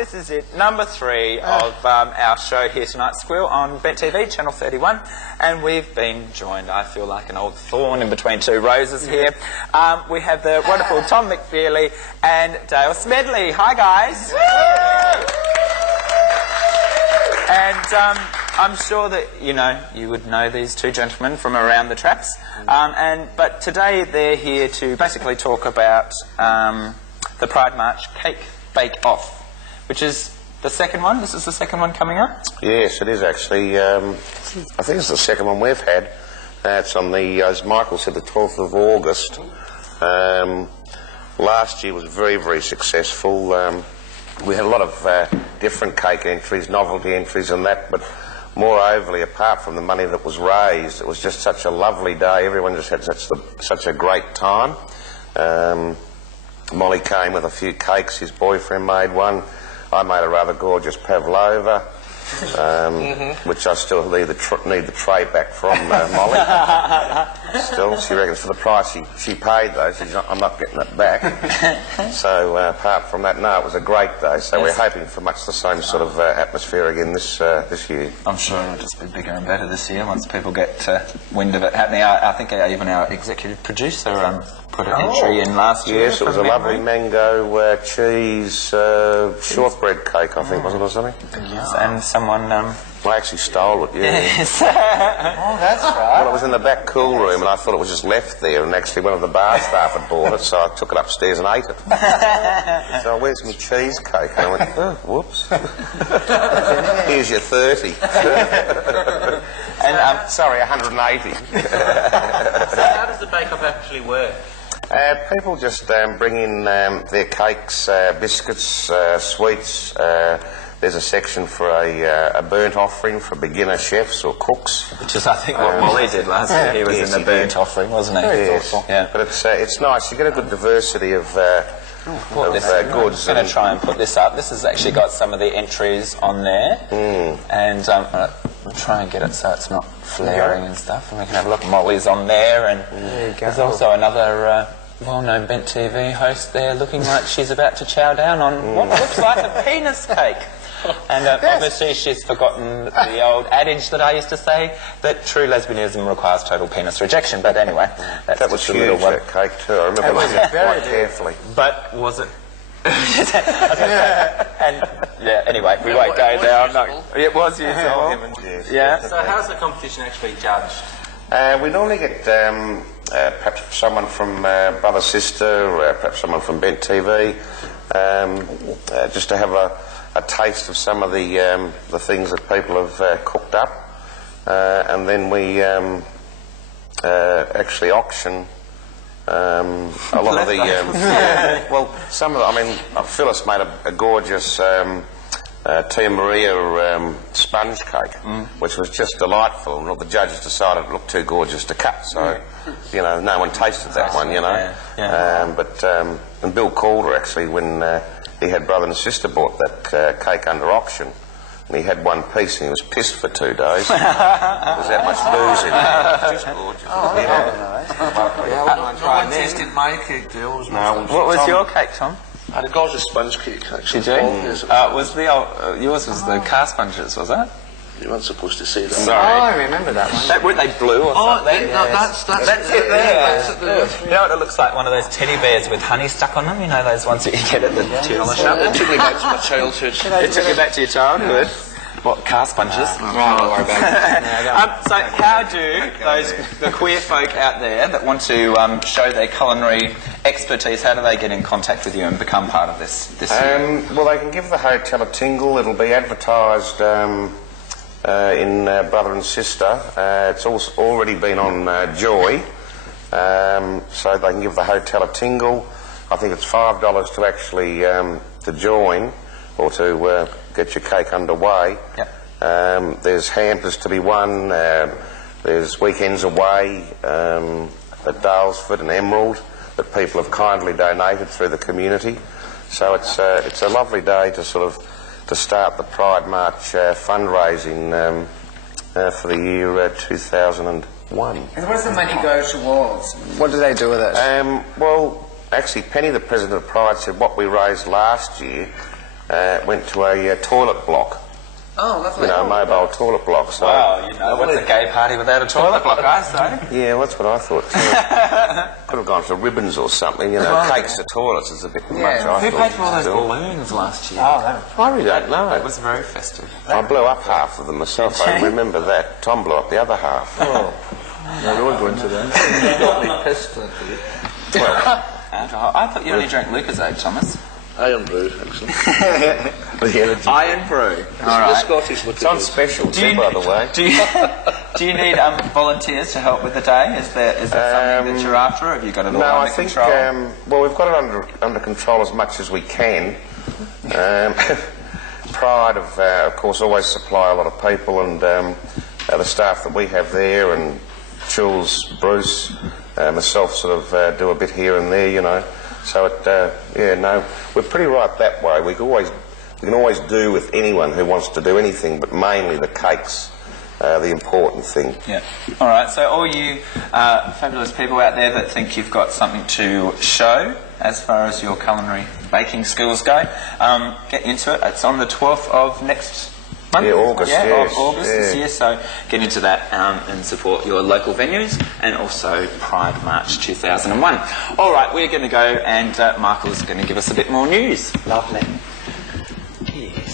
this is it, number 3 of our show here tonight, Squeal on pt3, Channel 31, and we've been joined, I feel like an old thorn in between two roses here. We have the wonderful Tom McFeelly and Dale Smedley. Hi guys! And I'm sure that you would know these two gentlemen from around the traps, but today they're here to basically talk about the Pride March Cake Bake Off, which is the second one. This is the second one coming up? Yes, it is actually. I think it's the second one we've had. It's on the, as Michael said, the 12th of August. Last year was very, very successful. We had a lot of different cake entries, novelty entries and that, but moreover, apart from the money that was raised, it was just such a lovely day. Everyone just had such a great time. Molly came with a few cakes. His boyfriend made one. I made a rather gorgeous pavlova, which I still need the tray back from Molly. Still, she reckons for the price she paid though, I'm not getting it back. So apart from that, no, it was a great day. So we're hoping for much the same sort of atmosphere again this year. I'm sure it'll just be bigger and better this year once people get wind of it happening. I think even our executive producer put an entry in last year. Yes, it was a lovely mango cheese shortbread cake, I think, wasn't it, or something? Yes, and someone... I actually stole it, yeah. Yes. Oh, that's right. Well, it was in the back cool room, and I thought it was just left there, and actually one of the bar staff had bought it, so I took it upstairs and ate it. So where's my cheesecake? And I went, oh, whoops. Here's your 30. And sorry, 180. So how does the bake-off actually work? People just bring in their cakes, biscuits, sweets. There's a section for a burnt offering for beginner chefs or cooks. Which is, I think, what Molly did last year. He was in the burnt offering, wasn't he? Very thoughtful. Yeah. But it's nice. You get a good diversity of goods. I'm going to try and put this up. This has actually got some of the entries on there. And I'll try and get it so it's not flaring and stuff. And we can have a look. Molly's on there. And there's also another... well-known Bent TV host there looking like she's about to chow down on what looks like a penis cake. And obviously she's forgotten the old adage that I used to say, that true lesbianism requires total penis rejection. But anyway, that's that was just a little one. That cake too. I remember looking at it quite carefully. But was it... and yeah, anyway, we won't go there. It was useful. Yeah. So how's the competition actually judged? We normally get perhaps someone from Brother Sister, perhaps someone from Bent TV, just to have a taste of some of the things that people have cooked up, and then we actually auction a lot of the well, some of I mean, Phyllis made a gorgeous Tia Maria sponge cake, which was just delightful, and all the judges decided it looked too gorgeous to cut, so no one tasted that one, and Bill Calder actually, when he had brother and sister bought that cake under auction, and he had one piece and he was pissed for 2 days. There was that much booze in it. It was just gorgeous. No one tasted my cake, Dale. What was your cake, Tom? I had a gorgeous sponge cake, actually. Did you? Was the yours was the car sponges, was it? You weren't supposed to say that. Sorry. Oh, I remember that one. Weren't they blue or something? That's it there. You know what it looks like? One of those teddy bears with honey stuck on them? You know those ones that you get at the $2 shop? It took me back to my childhood. It took you back to your childhood? What, car sponges? Don't worry about it. So how do the queer folk out there that want to show their culinary expertise, how do they get in contact with you and become part of this year? Well, they can give the hotel a tingle. It'll be advertised in Brother and Sister. It's also already been on Joy, so they can give the hotel a tingle. I think it's $5 to actually to join or to get your cake underway. There's hampers to be won. There's weekends away at Dalesford and Emerald that people have kindly donated through the community. So it's a lovely day to to start the Pride March fundraising for the year 2001. And what does the money go towards? What do they do with it? Well, actually, Penny, the president of Pride, said what we raised last year went to a toilet block. Oh, lovely. You know, a mobile toilet block. So Wow, you know, what's a gay party without a toilet block, I say? yeah, well, that's what I thought too. Could have gone for ribbons or something, you know. Cakes to toilets is a bit much, I Who thought. paid for all those balloons last year? Oh, that I really don't know. It was very festive. I blew up half of them myself. I remember that. Tom blew up the other half. Oh, no, don't go into that. You got me pissed. Well, I thought you only drank Luca's age, Thomas. Iron brew, actually. Iron brew. The All right. Scottish would it's on special too, by the way. Do you need volunteers to help with the day? Is there something that you're after, or have you got it all No, under I think, control? well, we've got it under control as much as we can. Pride of course, always supply a lot of people, and the staff that we have there, and Jules, Bruce, myself sort of do a bit here and there, you know. So we're pretty right that way. We can always do with anyone who wants to do anything, but mainly the cakes, the important thing. Yeah. All right. So all you fabulous people out there that think you've got something to show as far as your culinary baking skills go, get into it. It's on the 12th of next month. Yeah, August. Yeah, yes, of August this year. So get into that and support your local venues, and also Pride March 2001. All right, we're going to go, and Michael's going to give us a bit more news. Lovely.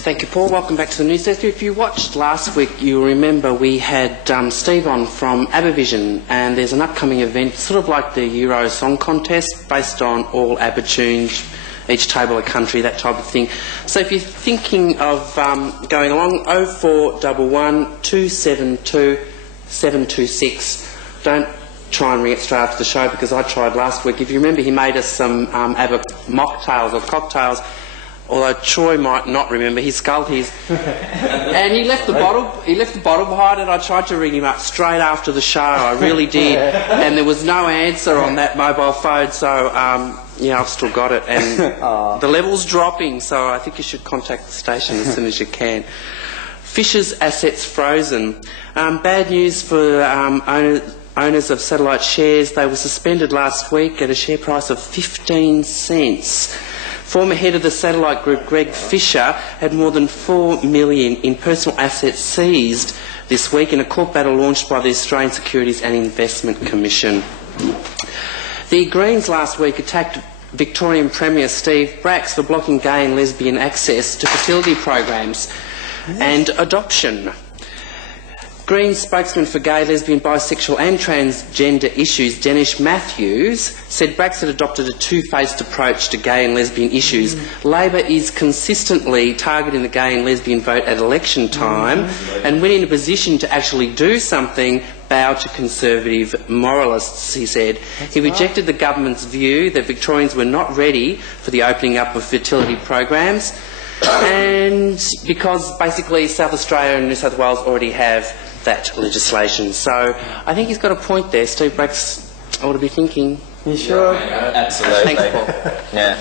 Thank you, Paul. Welcome back to the news desk. If you watched last week, you'll remember we had Steve on from ABBAvision, and there's an upcoming event, sort of like the Euro Song Contest, based on all ABBA tunes, each table a country, that type of thing. So if you're thinking of going along, 0411 272 726. Don't try and ring it straight after the show, because I tried last week. If you remember, he made us some ABBA mocktails or cocktails. Although Troy might not remember, he sculled his, and he left the bottle. He left the bottle behind, and I tried to ring him up straight after the show. I really did, and there was no answer on that mobile phone. So yeah, I've still got it, and the level's dropping. So I think you should contact the station as soon as you can. Fisher's assets frozen. Bad news for owners of satellite shares. They were suspended last week at a share price of 15 cents. Former head of the satellite group, Greg Fisher, had more than $4 million in personal assets seized this week in a court battle launched by the Australian Securities and Investment Commission. The Greens last week attacked Victorian Premier Steve Bracks for blocking gay and lesbian access to fertility programs and adoption. Greens spokesman for gay, lesbian, bisexual and transgender issues, Dennis Matthews, said Bracks had adopted a two-faced approach to gay and lesbian issues. Labor is consistently targeting the gay and lesbian vote at election time, and when in a position to actually do something, bow to conservative moralists, he said. He rejected the government's view that Victorians were not ready for the opening up of fertility programs, and because basically South Australia and New South Wales already have that legislation. So I think he's got a point there. Steve Bracks ought to be thinking. You sure? Absolutely. Thanks, Paul. Yeah.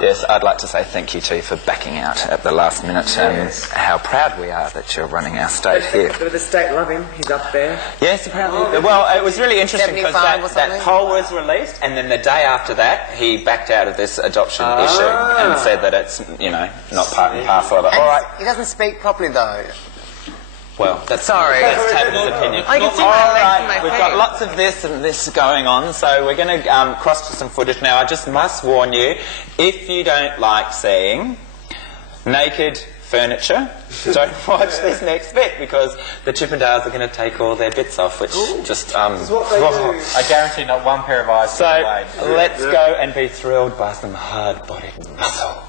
Yes, I'd like to say thank you too for backing out at the last minute, and how proud we are that you're running our state here. But the state love him. He's up there. Yes, apparently. Well, it was really interesting because 75 or that something? poll was released, and then the day after that, he backed out of this adoption issue and said that it's, you know, not part and parcel of it. All right. He doesn't speak properly, though. Well, that's Sorry. That's Tabatha's opinion. I can see All my legs right, and my we've feet. got lots of this and this going on, so we're going to cross to some footage now. I just must warn you, if you don't like seeing naked furniture, don't watch this next bit, because the Chippendales are going to take all their bits off, which just... This is what they do. I guarantee not one pair of eyes. So let's go and be thrilled by some hard-bodied muscle.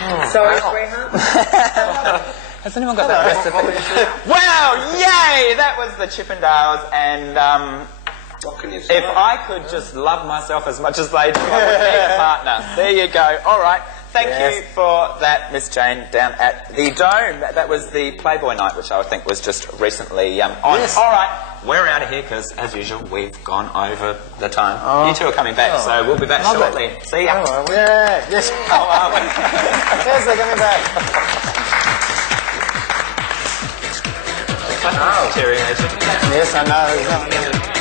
Sorry, sweetheart. Has anyone got that recipe? Wow, yay! That was the Chippendales, and What can you if say? I could just love myself as much as they do, I would need a partner. There you go. All right. Thank you for that, Miss Jane, down at the Dome. That was the Playboy night, which I think was just recently on. Yes. All right. We're out of here because, as usual, we've gone over the time. You two are coming back, so we'll be back shortly. See ya. Yeah, yes. Oh, are we? Yes, they're coming back. Deterioration. Yes, I know.